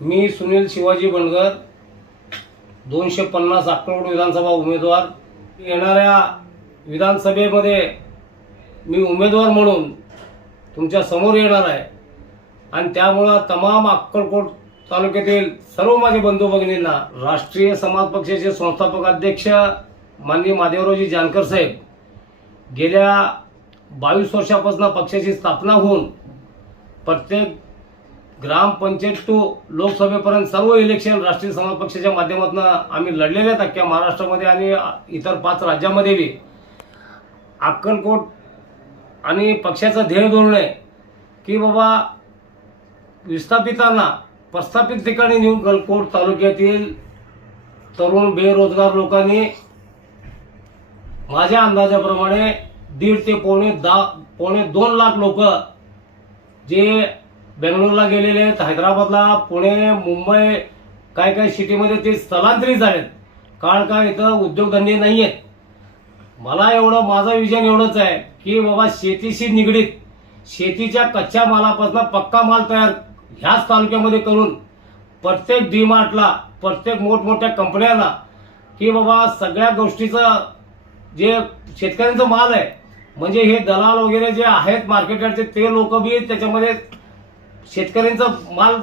मी सुनील शिवाजी बनगर दोनशे पन्नास अक्रोड विधानसभा उमेदवार. येणाऱ्या विधानसभेमध्ये मी उमेदवार म्हणून तुमच्यासमोर येणार आहे. आणि त्यामुळं तमाम अक्कलकोट तालुक्यातील सर्व माझे बंधू भगिनींना राष्ट्रीय समाज पक्षाचे संस्थापक अध्यक्ष माननीय माधवरावजी जानकर साहेब गेल्या बावीस वर्षापासून पक्षाची स्थापना होऊन प्रत्येक ग्रामपंचायत टू लोकसभेपर्यंत सर्व इलेक्शन राष्ट्रीय समाज पक्षाच्या माध्यमातून आम्ही लढलेले आहेत अख्ख्या महाराष्ट्रामध्ये आणि इतर पाच राज्यामध्ये बी. अक्कलकोट आणि पक्षाचं ध्येय धोरण आहे की बाबा विस्थापितांना प्रस्थापित ठिकाणी नेऊन गलकोट तालुक्यातील तरुण बेरोजगार लोकांनी माझ्या अंदाजाप्रमाणे दीड ते पावणे दहा पावणे दोन लाख लोक जे बेंगलोरला गेलेले आहेत हैदराबादला पुणे मुंबई काय काय सिटीमध्ये ते स्थलांतरित झालेत. कारण का इथं उद्योगधंदे नाही आहेत मला एवढं माझं विजन एवढंच आहे की बाबा शेतीशी निगडीत शेतीच्या कच्च्या मालापासून पक्का माल तयार ह्याच तालुक्यामध्ये करून प्रत्येक डीमार्टला प्रत्येक मोठमोठ्या कंपन्यांना की बाबा सगळ्या गोष्टीचं जे शेतकऱ्यांचं माल आहे म्हणजे हे दलाल वगैरे जे आहेत मार्केटचे ते लोक बी त्याच्यामध्ये शेतकऱ्यांचा माल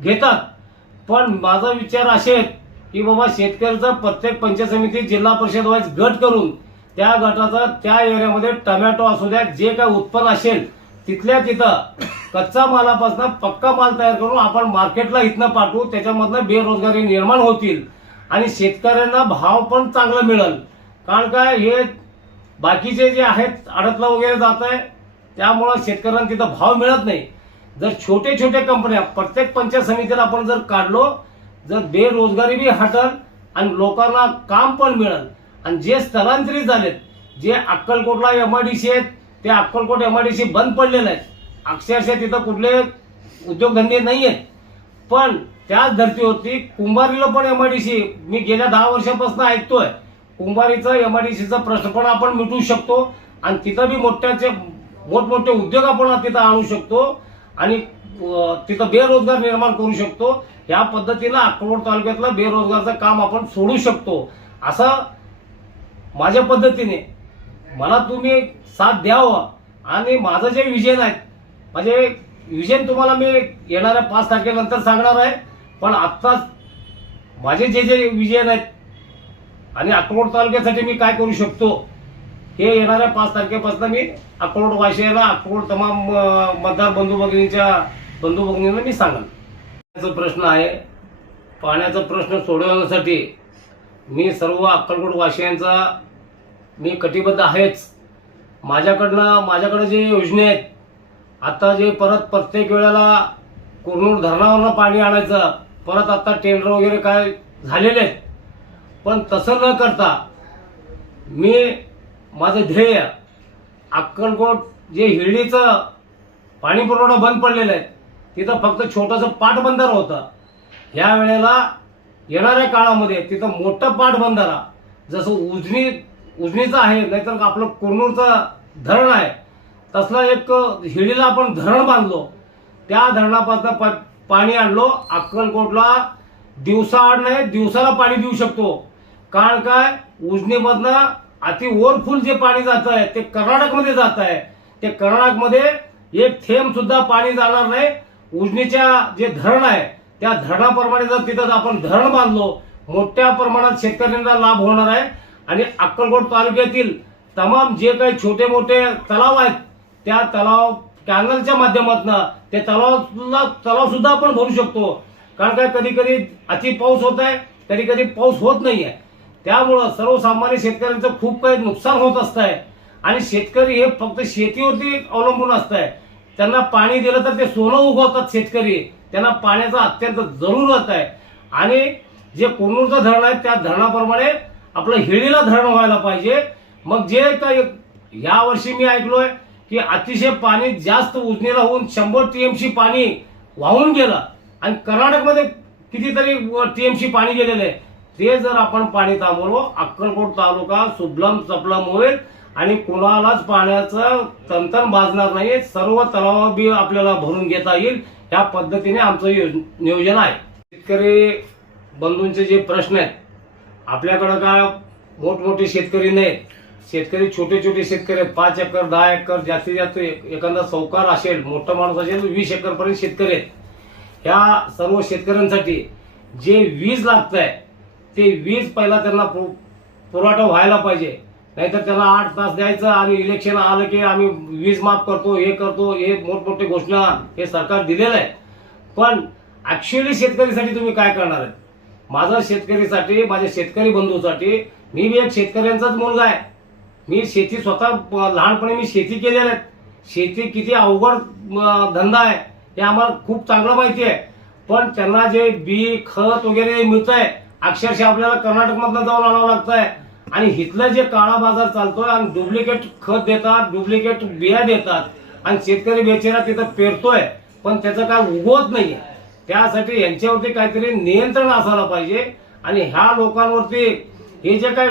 घेतात. पण माझा विचार असे की बाबा शेतकऱ्याचा प्रत्येक पंचायत समिती जिल्हा परिषद वाईज गट करून त्या गटाचा त्या एरियामध्ये टमॅटो असू द्या जे काय उत्पन्न असेल तिथल्या तिथं कच्चा मालापासून पक्का माल तयार करून आपण मार्केटला इथनं पाठवू त्याच्यामधनं बेरोजगारी निर्माण होतील. आणि शेतकऱ्यांना भाव पण चांगला मिळेल. कारण काय हे बाकीचे जे आहेत अडतला वगैरे जात आहे त्यामुळं शेतकऱ्यांना तिथं भाव मिळत नाही. जर छोटे छोटे कंपन्या प्रत्येक पंचायत समितीला आपण जर काढलो जर बेरोजगारी बी हटल आणि लोकांना काम पण मिळेल आणि जे स्थलांतरित झालेत जे अक्कलकोटला एमआयडीसी आहेत ते अक्कलकोट एमआयडीसी बंद पडलेले आहेत. अक्षरशः तिथं कुठले उद्योगधंदे नाही आहेत पण त्याच धर्तीवरती कुंभारीला पण एमआयडीसी मी गेल्या दहा वर्षापासून ऐकतोय कुंभारीचा एमआयडीसीचा प्रश्न पण आपण मिटवू शकतो आणि तिथं बी मोठ्याचे मोठमोठे उद्योग आपण तिथं आणू शकतो. आणि तिथं बेरोजगार निर्माण करू शकतो. या पद्धतीनं अक्रोड तालुक्यातलं बेरोजगारचं काम आपण सोडू शकतो. असं माझ्या पद्धतीने मला तुम्ही साथ द्यावं. आणि माझं जे विजन आहेत माझे म्हणजे विजन तुम्हाला मी येणाऱ्या पाच तारखेनंतर सांगणार आहे. पण आत्ताच माझे जे जे विजन आहेत आणि अक्रोड तालुक्यासाठी मी काय करू शकतो हे येणाऱ्या पाच तारखेपासून मी अक्रोड वाशियाला अक्रोड तमाम मतदार बंधू भगिनीच्या बंधू भगिनींना मी सांगेन. पाण्याचा प्रश्न आहे. पाण्याचा प्रश्न सोडवण्यासाठी मी सर्व अक्कलकोट वाशियांचा मी कटिबद्ध आहेच. माझ्याकडनं माझ्याकडे जे योजने आहेत आता जे परत प्रत्येक वेळेला कुरनूर धरणावरनं पाणी आणायचं परत आता टेंडर वगैरे काय झालेले आहेत. पण तसं न करता मी माझं ध्येय अक्कलकोट जे हिरडीचं पाणी पुरवठा बंद पडलेलं आहे तिथं फक्त छोटंसं पाटबंधार होतं. ह्या वेळेला येणाऱ्या काळामध्ये तिथं मोठं पाटबंधारा जसं उजनी उजनीचं आहे नाहीतर आपलं कुरनूरचं धरण आहे. तसलं एक हिडीला आपण धरण बांधलो. त्या धरणापासून प पाणी आणलो. अक्कलकोटला दिवसाआड नाही दिवसाला पाणी देऊ शकतो. कारण काय? उजनीमधनं अति ओरफुल जे पाणी जात आहे ते कर्नाटकमध्ये जात आहे ते कर्नाटकमध्ये एक थेंब सुद्धा पाणी जाणार नाही. उजनीच्या जे धरण आहे त्या धरणाप्रमाणे जर तिथं आपण धरण बांधलो मोठ्या प्रमाणात शेतकऱ्यांना लाभ होणार आहे. आणि अक्कलकोट तालुक्यातील तमाम जे काही छोटे मोठे तलाव आहेत त्या तलाव कॅनलच्या माध्यमातून ते तलावाला तलाव सुद्धा आपण भरू शकतो. कारण काय कधी कधी अति पाऊस होत आहे कधी कधी पाऊस होत नाही आहे त्यामुळं सर्वसामान्य शेतकऱ्यांचं खूप काही नुकसान होत असत आहे आणि शेतकरी हे फक्त शेतीवरती अवलंबून असत आहे त्यांना पाणी दिलं तर ते सोनं उगवतात शेतकरी. त्यांना पाण्याचा अत्यंत जरूरत आहे. आणि जे कुरनूरचं धरण आहे त्या धरणाप्रमाणे आपलं हिळीला धरण व्हायला पाहिजे. मग जे काही या वर्षी मी ऐकलोय की अतिशय पाणी जास्त उजनीला होऊन शंभर टीएमसी पाणी वाहून गेलं. आणि कर्नाटकमध्ये कितीतरी टीएमसी पाणी गेलेलं आहे. ते जर आपण पाणी थांबवलो अक्कलकोट तालुका सुबलम सपलम होईल आणि कुणालाच पाण्याचं तंतन भाजणार नाही. सर्व तलाव बी आपल्याला भरून घेता येईल. ह्या पद्धतीने आमचं योज- नियोजन आहे. शेतकरी बंधूंचे जे प्रश्न आहेत आपल्याकडं काय मोठमोठे शेतकरी नाहीत? शेतकरी छोटे छोटे शेतकरी आहेत. पाच एकर दहा एकर जास्तीत जास्त एखादा सावकार असेल मोठा माणूस असेल तर वीस एकरपर्यंत शेतकरी आहेत. ह्या सर्व शेतकऱ्यांसाठी जे वीज लागत आहे ते वीज पहिला त्यांना पुरवठा व्हायला पाहिजे. नाहीतर त्याला आठ तास द्यायचं आणि इलेक्शन आलं की आम्ही वीज माफ करतो हे करतो हे मोठमोठे घोषणा हे सरकार दिलेलं आहे. पण ऍक्च्युअली शेतकरीसाठी तुम्ही काय करणार आहे? माझा शेतकरीसाठी माझ्या शेतकरी बंधूसाठी मी बी एक शेतकऱ्यांचाच मुलगा आहे. मी शेती स्वतः लहानपणी मी शेती केलेली आहे. शेती किती अवघड धंदा आहे हे आम्हाला खूप चांगलं माहिती आहे. पण त्यांना जे बी खत वगैरे मिळत आहे अक्षरशः आपल्याला कर्नाटकमधनं जाऊन आणावं लागतंय. आहे आणि इथलं जे काळा बाजार चालतोय आणि डुप्लिकेट खत देतात डुप्लिकेट बिया देतात आणि शेतकरी बेचेरा तिथं पेरतोय पण त्याचं काय उगवत नाहीये. त्यासाठी यांच्यावरती काहीतरी नियंत्रण असायला पाहिजे. आणि ह्या लोकांवरती हे जे काही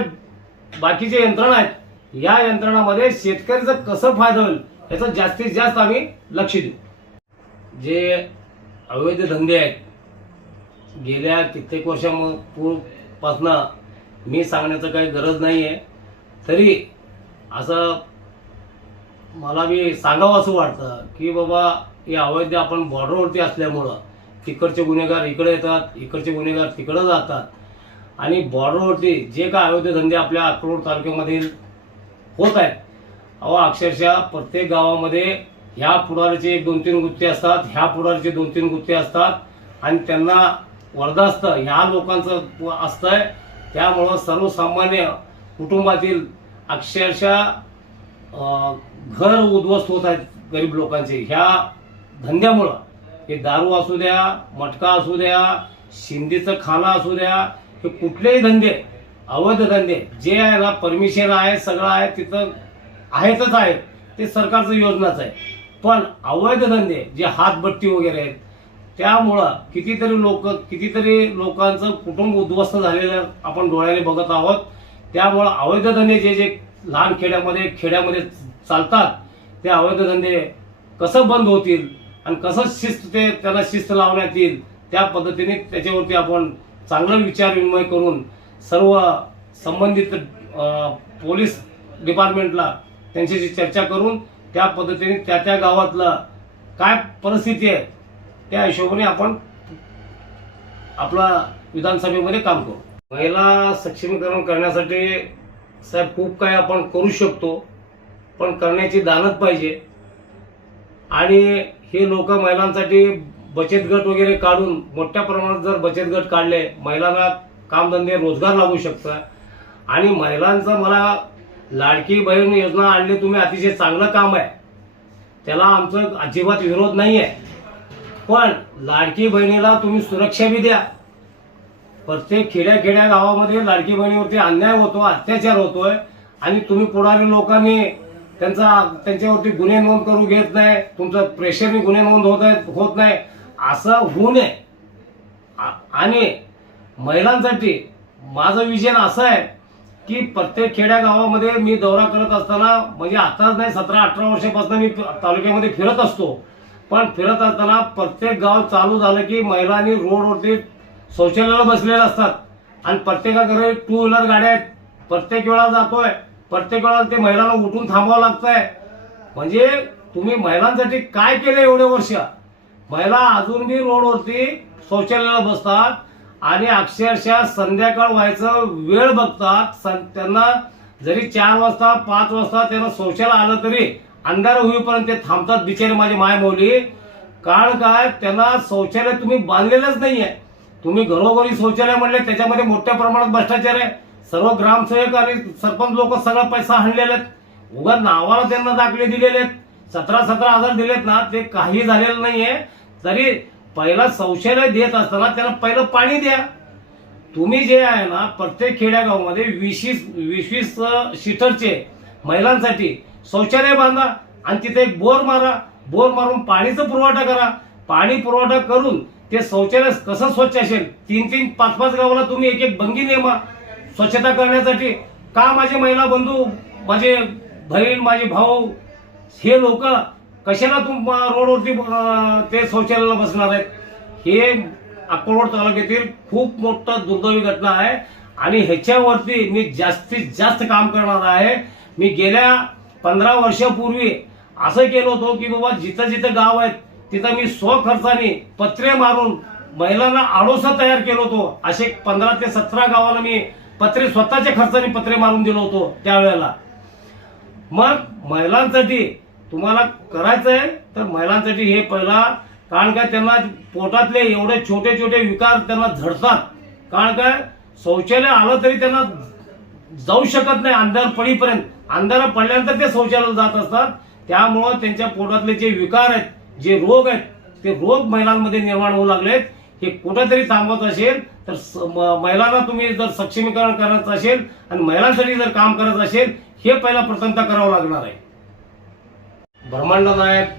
बाकीचे यंत्रणा आहेत या यंत्रणामध्ये शेतकऱ्याचा कसं फायदा होईल याचं जास्तीत जास्त आम्ही लक्ष देऊ. जे अवैध धंदे आहेत गेल्या कित्येक वर्षापासनं मी सांगण्याचं काही गरज नाही आहे तरी असं मला मी सांगावं असं वाटतं की बाबा हे अवैध आपण बॉर्डरवरती असल्यामुळं तिकडचे गुन्हेगार इकडे येतात इकडचे गुन्हेगार तिकडं जातात. आणि बॉर्डरवरती जे काय अवैध धंदे आपल्या अक्रोड तालुक्यामधील होत आहेत अहो अक्षरशः प्रत्येक गावामध्ये ह्या पुढारीचे एक दोन तीन गुत्ते असतात ह्या पुढारीचे दोन तीन गुत्ते असतात. आणि त्यांना वरदास्त ह्या लोकांचं असतं आहे त्यामुळं सर्वसामान्य कुटुंबातील अक्षरशः घर उद्ध्वस्त होत आहेत गरीब लोकांचे. ह्या धंद्यामुळं हे दारू असू द्या मटका असू द्या शिंदीचं खाना असू द्या हे कुठलेही धंदे अवैध धंदे जे आहे ना परमिशन आहे सगळं आहे तिथं आहेतच आहे. ते सरकारचं योजनाच आहे. पण अवैध धंदे जे हातबट्टी वगैरे आहेत त्यामुळं कितीतरी लोक कितीतरी लोकांचं कुटुंब उद्ध्वस्त झालेलं आपण डोळ्याने बघत आहोत. त्यामुळं अवैध धंदे जे जे लहान खेड्यामध्ये खेड्यामध्ये चालतात ते अवैध धंदे कसं बंद होतील आणि कसं शिस्त ते त्याला शिस्त लावण्यात येईल त्या पद्धतीने त्याच्यावरती आपण चांगलं विचार विनिमय करून सर्व संबंधित पोलीस डिपार्टमेंटला त्यांच्याशी चर्चा करून त्या पद्धतीने त्या त्या गावातलं काय परिस्थिती आहे त्या हिशोबाने आपण आपला विधानसभेमध्ये काम करू. महिला सक्षमीकरण करण्यासाठी साहेब खूप काही आपण करू शकतो पण करण्याची दानत पाहिजे. आणि हे लोक महिलांसाठी बचत गट वगैरे काढून मोठ्या प्रमाणात जर बचत गट काढले महिलांना कामधंदे रोजगार लागू शकतं. आणि महिलांचं मला लाडकी बहीण योजना आणली तुम्ही अतिशय चांगलं काम आहे. त्याला आमचं अजिबात विरोध नाही आहे पण लाडकी बहिणीला तुम्ही सुरक्षा बी द्या. प्रत्येक खेड्या खेड्या गावामध्ये लाडकी बहिणीवरती अन्याय होतो अत्याचार होतोय आणि तुम्ही पुढारी लोकांनी त्यांचा त्यांच्यावरती गुन्हे नोंद करू घेत नाही तुमचं प्रेशरने गुन्हे नोंद होत होत नाही असं होऊ नये. आ- आणि महिलांसाठी माझं विजन असं आहे की प्रत्येक खेड्या गावामध्ये मी दौरा करत असताना म्हणजे आताच नाही सतरा अठरा वर्षापासून मी तालुक्यामध्ये फिरत असतो. पण फिरत असताना प्रत्येक गाव चालू झालं की महिलांनी रोडवरती शौचालयाला बसलेले असतात. आणि प्रत्येकाकडे टू व्हीलर गाड्या आहेत. प्रत्येक वेळा जातोय. प्रत्येक वेळा ते महिलांना उठून थांबावं लागतंय. म्हणजे तुम्ही महिलांसाठी काय केलं एवढे वर्ष? महिला अजून बी रोडवरती शौचालयाला बसतात आणि अक्षरशः संध्याकाळ व्हायचं वेळ बघतात. सं- त्यांना जरी चार वाजता पाच वाजता त्यांना शौचालय आलं तरी अंधार होईपर्यंत ते थांबतात. बिचारे माझे माय मौली कारण काय? त्यांना शौचालय तुम्ही बांधलेलंच नाही आहे तुम्ही घरोघरी शौचालय म्हणले त्याच्यामध्ये मोठ्या प्रमाणात भ्रष्टाचार आहे. सर्व ग्रामसेवक आणि सरपंच लोक सगळा पैसा हाणलेले आहेत. उगा नावाला त्यांना दाखले दिलेले आहेत. सतरा सतरा हजार दिलेत ना ते काही झालेलं नाहीये. तरी पहिला शौचालय देत असताना त्याला पहिलं पाणी द्या. तुम्ही जे आहे ना प्रत्येक खेड्यागावमध्ये वीस वीस वीस सीटरचे महिलांसाठी शौचालय बांधा आणि तिथे एक बोर मारा. बोर मारून पाणीचा पुरवठा करा. पाणी पुरवठा करून ते शौचालय कसं स्वच्छ असेल? तीन तीन पाच पाच गावाला तुम्ही एक एक बंगी नेमा स्वच्छता करण्यासाठी. का माझे महिला बंधू माझे बहीण माझे भाऊ हे लोक कशाला तुम रोडवरती ते शौचालयाला बसणार आहेत? हे अक्कलकोट तालुक्यातील खूप मोठा दुर्दैवी घटना आहे. आणि ह्याच्यावरती मी जास्तीत जास्त काम करणार आहे. मी गेल्या पंधरा वर्षापूर्वी असं केलं होतं की बाबा जिथं जिथं गाव आहेत तिथं मी स्वखर्चाने पत्रे मारून महिलांना आडोसा तयार केलो होतो. असे पंधरा ते सतरा गावाला मी पत्रे स्वतःच्या खर्चाने पत्रे मारून दिलो होतो त्यावेळेला. मग महिलांसाठी तुम्हाला करायचं आहे तर महिलांसाठी हे पहिला कारण काय त्यांना पोटातले एवढे छोटे छोटे विकार त्यांना झडतात. कारण काय शौचालय आलं तरी त्यांना जाऊ शकत नाही अंधार पडीपर्यंत. अंधारा पडल्यानंतर ते शौचालय जात असतात. त्यामुळं त्यांच्या पोटातले जे विकार आहेत जे रोग आहेत ते रोग महिलांमध्ये निर्माण होऊ लागलेत. हे कुठेतरी थांबवत असेल तर महिलांना तुम्ही जर सक्षमीकरण करत असेल आणि महिलांसाठी जर काम करत असेल हे पहिला प्रथमता करावं लागणार आहे. ब्रह्मांड नायक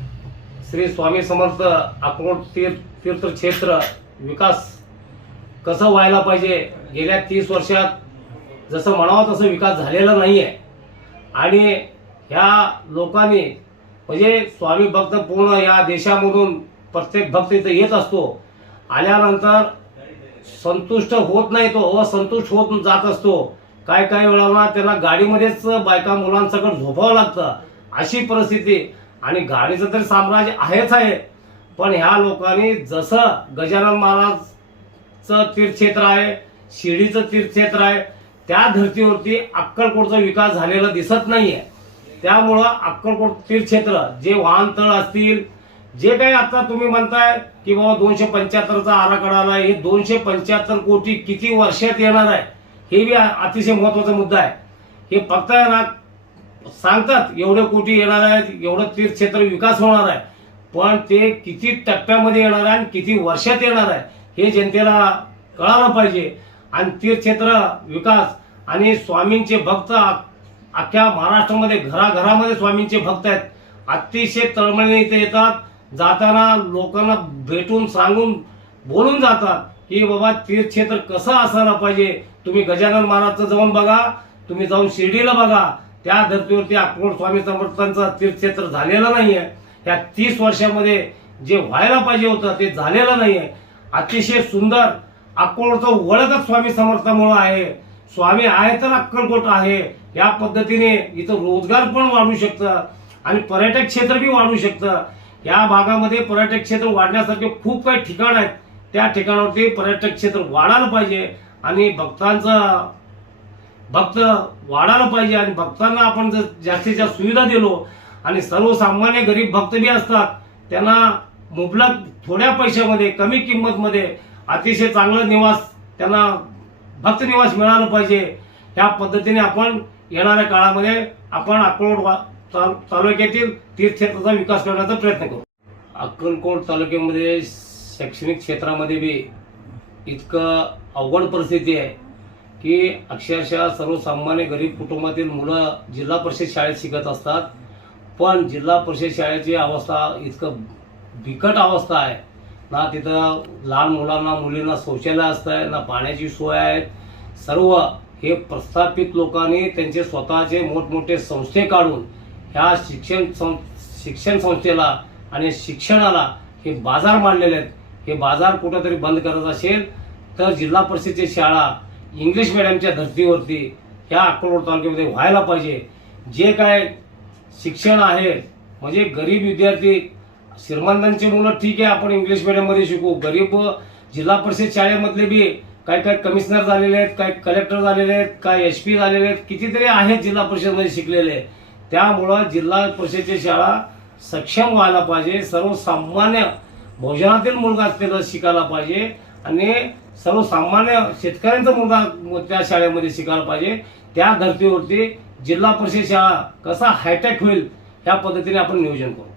श्री स्वामी समर्थ अक्रोड तीर्थ तीर्थक्षेत्र विकास कसं व्हायला पाहिजे? गेल्या तीस वर्षात जसं म्हणावं तसं विकास झालेला नाही आहे आणि ह्या लोकांनी म्हणजे स्वामी भक्त पूर्ण या देशामधून प्रत्येक भक्त इथं येत असतो. आल्यानंतर संतुष्ट होत नाही तो असंतुष्ट होत जात असतो. काय काय वेळाला त्याला गाडीमध्येच बायका मुलांसकट झोपावं लागतं. अशी परिस्थिती. आणि गाडीचं तरी साम्राज्य आहेच आहे. पण ह्या लोकांनी जसं गजानन महाराजचं तीर्थक्षेत्र आहे शिर्डीचं तीर्थक्षेत्र आहे त्या धर्तीवरती अक्कलकोटचा विकास झालेला दिसत नाहीये. त्यामुळं अक्कलकोट तीर्थक्षेत्र जे वाहनतळ असतील जे काही आता तुम्ही म्हणताय की बाबा दोनशे पंच्याहत्तरचा आराखडा आला हे दोनशे पंच्याहत्तर कोटी किती वर्षात येणार आहे हे बी अतिशय महत्त्वाचा मुद्दा आहे. हे फक्त ना सांगतात एवढे कोटी येणार आहेत एवढं तीर्थक्षेत्र विकास होणार आहे पण ते किती टप्प्यामध्ये येणार आहे आणि किती वर्षात येणार आहे हे जनतेला कळालं पाहिजे. आणि तीर्थक्षेत्र विकास आणि स्वामींचे भक्त अख्ख्या महाराष्ट्रामध्ये घराघरामध्ये स्वामींचे भक्त आहेत. अतिशय तळमळीने इथे येतात. जाताना लोकांना भेटून सांगून बोलून जातात की बाबा तीर्थक्षेत्र कसं असायला पाहिजे? तुम्ही गजानन महाराजचं जाऊन बघा. तुम्ही जाऊन शिर्डीला बघा. त्या धर्तीवरती अक्रोड स्वामी समर्थांचं तीर्थक्षेत्र झालेलं नाहीये. या तीस वर्षामध्ये जे व्हायला पाहिजे होतं ते झालेलं नाहीये. अतिशय सुंदर अक्कोळचं ओळखच स्वामी समर्थामुळं आहे. स्वामी आहे तर अक्कलकोट आहे. या पद्धतीने इथं रोजगार पण वाढू शकतं आणि पर्यटक क्षेत्र बी वाढू शकतं. या भागामध्ये पर्यटक क्षेत्र वाढण्यासारखे खूप काही ठिकाण आहेत. त्या ठिकाणावरती पर्यटक क्षेत्र वाढायला पाहिजे आणि भक्तांचं भक्त वाढायला पाहिजे आणि भक्तांना आपण जर जास्तीत जास्त सुविधा दिलो आणि सर्वसामान्य गरीब भक्त बी असतात त्यांना मुबलक थोड्या पैशामध्ये कमी किंमतमध्ये अतिशय चांगला निवास त्यांना भक्तनिवास मिळालं पाहिजे. ह्या पद्धतीने आपण येणाऱ्या काळामध्ये आपण अक्कलकोट वा- तालुक्यातील तीर्थक्षेत्राचा विकास करण्याचा प्रयत्न करू. अक्कलकोट तालुक्यामध्ये शैक्षणिक क्षेत्रामध्ये बी इतकं अवघड परिस्थिती आहे की अक्षरशः सर्वसामान्य गरीब कुटुंबातील मुलं जिल्हा परिषद शाळेत शिकत असतात. पण जिल्हा परिषद शाळेची अवस्था इतकं बिकट अवस्था आहे. ना तिथं लहान मुलांना मुलींना शौचालय असतं आहे ना पाण्याची सोय आहे. सर्व हे प्रस्थापित लोकांनी त्यांचे स्वतःचे मोठमोठे संस्थे काढून ह्या शिक्षण सं शिक्षण संस्थेला आणि शिक्षणाला हे बाजार मांडलेले आहेत. हे बाजार कुठंतरी बंद करत असेल तर जिल्हा परिषदेची शाळा इंग्लिश मिडियमच्या धर्तीवरती ह्या अक्कलकोट तालुक्यामध्ये व्हायला पाहिजे. जे काय शिक्षण आहे म्हणजे गरीब विद्यार्थी श्रीमंतांची मुलं ठीक आहे आपण इंग्लिश मिडियममध्ये शिकू. गरीब जिल्हा परिषद शाळेमधले बी काय काय कमिशनर झालेले आहेत काय कलेक्टर झालेले आहेत काय एस पी झालेले आहेत कितीतरी आहेत जिल्हा परिषदमध्ये शिकलेले. त्यामुळं जिल्हा परिषदेची शाळा सक्षम व्हायला पाहिजे सर्वसामान्य भोजनातील मुलगा असलेला शिकायला पाहिजे आणि सर्वसामान्य शेतकऱ्यांचा मुलगा त्या शाळेमध्ये शिकायला पाहिजे. त्या धर्तीवरती जिल्हा परिषद शाळा कसा हायटेक होईल ह्या पद्धतीने आपण नियोजन करू.